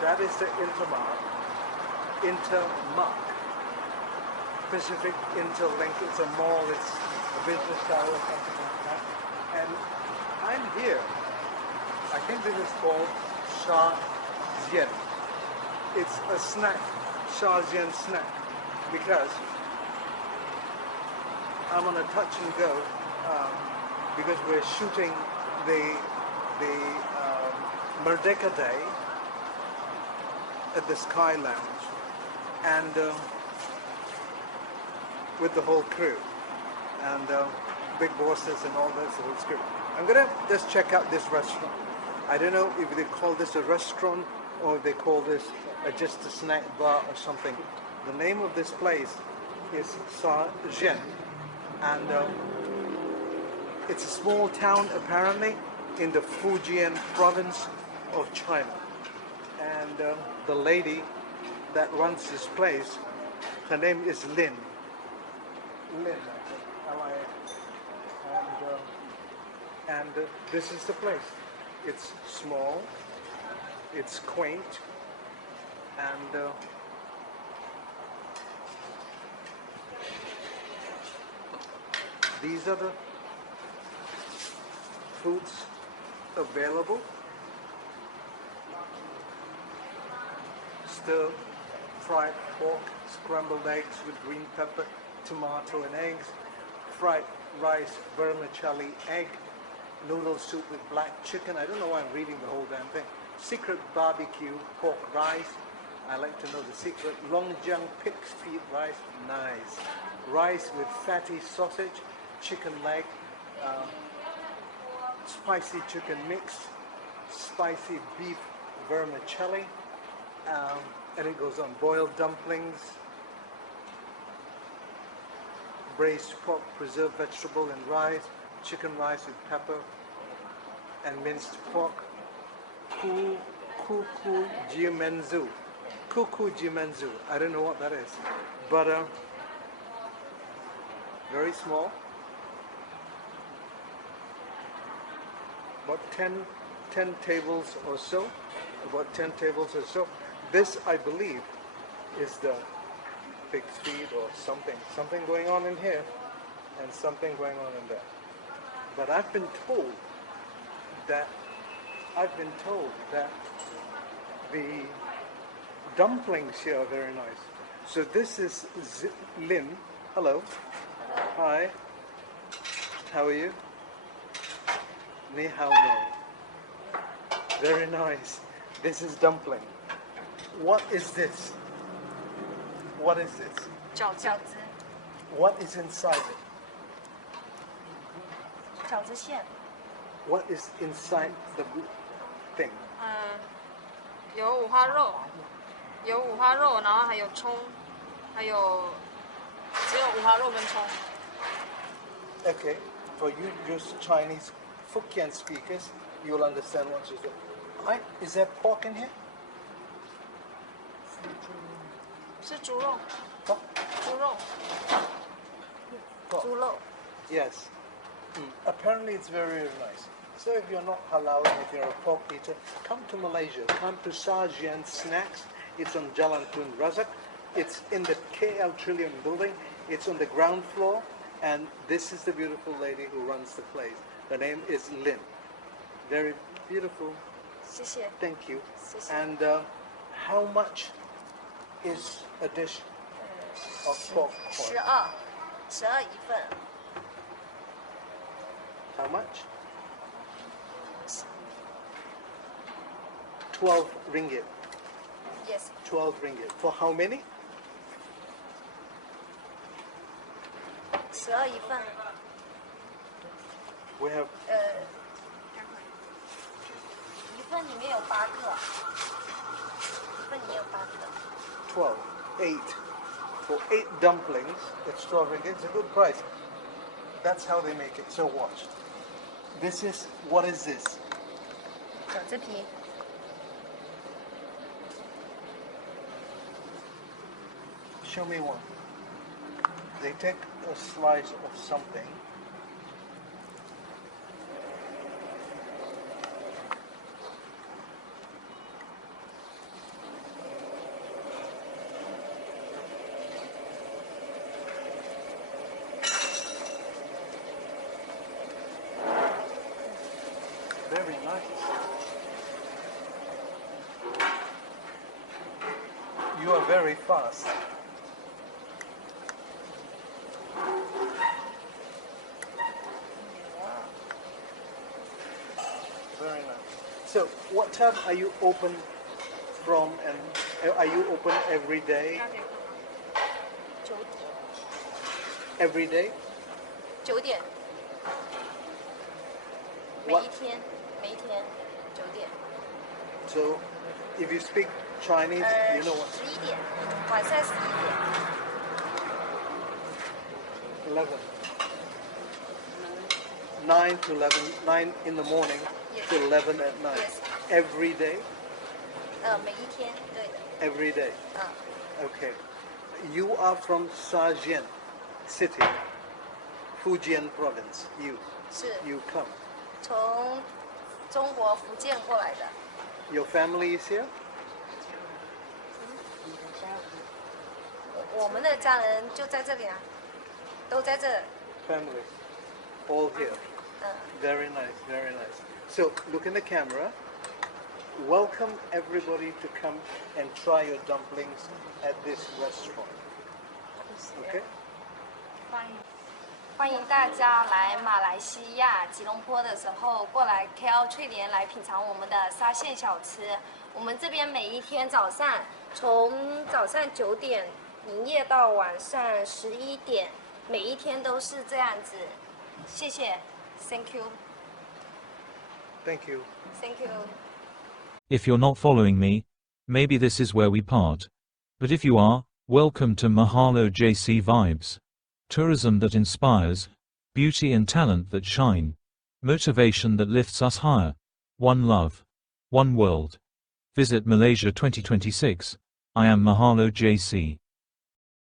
That is the Intermark. Pacific Interlink. It's a mall. It's a business tower or something like that. And I'm here. I think this is called SHA XIAN. It's a snack, SHA XIAN snack, because I'm on a touch and go because we're shooting the Merdeka Day at the Sky Lounge, and with the whole crew and big bosses and all that whole crew. I'm gonna just check out this restaurant. I don't know if they call this a restaurant or if they call this just a snack bar or something. The name of this place is SHA XIAN, and it's a small town apparently in the Fujian Province of China. And the lady that runs this place, her name is Lin. Lin, L-I-N. And this is the place. It's small, it's quaint, and these are the foods available. Stir-fried pork, scrambled eggs with green pepper, tomato and eggs, fried rice, vermicelli, egg, noodle soup with black chicken. I don't know why I'm reading the whole damn thing. Secret barbecue pork rice. I like to know the secret. Longjang pig's feet rice. Nice. Rice with fatty sausage, chicken leg, spicy chicken mix, spicy beef vermicelli, and it goes on. Boiled dumplings, braised pork, preserved vegetable and rice, chicken rice with pepper and minced pork, kuku jimenzu. Kuku jimenzu. I don't know what that is. Butter, very small. About 10 tables or so. About 10 tables or so. This, I believe, is the pig's feet or something. Something going on in here and something going on in there. But I've been told that the dumplings here are very nice. So this is Lin. Hello. Hi. How are you? Ni hao mo. Very nice. This is dumpling. What is this? What is this? 饺子 What is inside it? 饺子馅 What is inside the thing? 有五花肉，然后还有葱，还有只有五花肉跟葱。 Okay, for you just Chinese Fujian speakers, you'll understand what she's doing. Is there pork in here? 是猪肉， Pork? 猪肉， Pork. 猪肉。 Yes. Apparently it's very, very nice. So if you're not halal and if you're a pork eater, come to Malaysia. Come to SHA Snacks. It's on Jalan Tun Razak. It's in the KL Trillium building. It's on the ground floor. And this is the beautiful lady who runs the place. Her name is Lin. Very beautiful. 谢谢。 Thank you. 谢谢。 And how much is a dish of pork? 12一份。 How much? 12 ringgit. Yes. 12 ringgit. For how many? 12一份。 We have 一份里面有8个，一份里面有8个。 12. 8. For 8 dumplings, it's 12 ringgit. It's a good price. That's how they make it. So watch. This is, what is this? 饺子皮。 Show me one. They take a slice of something. You are very fast. Very nice. So, what time are you open from, and are you open every day? 9点。 Every day? 9点。每一天9点。 So, if you speak Chinese, you know what? 11点，晚上11点。 11. 9 to 11, 9 in the morning to 11 at night. Yes. Every day? 每一天，对的。 Every day. 嗯。 Okay. You are from Shaxian City, Fujian Province. You come. 从中国福建过来的。 Your family is here? 我们的家人就在这里啊，都在这。 Family. All here. Very nice, very nice. So, look in the camera. Welcome everybody to come and try your dumplings at this restaurant. Okay? 欢迎大家来马来西亚吉隆坡的时候过来 KL 翠莲来品尝我们的沙县小吃。我们这边每一天早上从早上9点营业到晚上11点，每一天都是这样子。谢谢 ，Thank you. Thank you. Thank you. If you're not following me, maybe this is where we part. But if you are, welcome to Mahalo JC Vibes. Tourism that inspires, beauty and talent that shine, motivation that lifts us higher. One love, one world. Visit Malaysia 2026. I am Mahalo JC.